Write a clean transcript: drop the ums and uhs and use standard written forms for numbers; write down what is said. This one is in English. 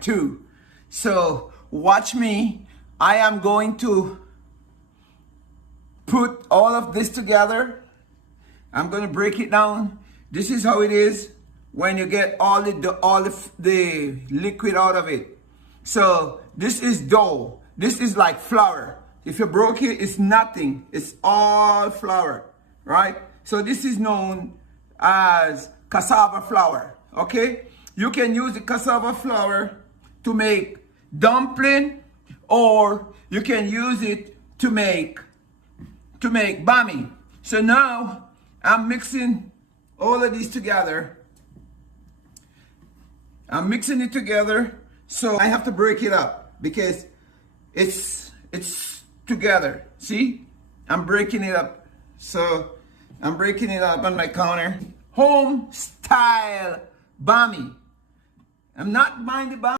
too. So watch me. I am going to put all of this together. I'm going to break it down. This is how it is when you get all the liquid out of it. So this is dough. This is like flour. If you broke it, it's nothing. It's all flour, right? So this is known as cassava flour, okay? You can use the cassava flour to make dumpling, or you can use it to make bammy. So now I'm mixing all of these together. I'm mixing it together, so I have to break it up because it's together. See? I'm breaking it up. So I'm breaking it up on my counter. Home style bammy. I'm not buying the bammy.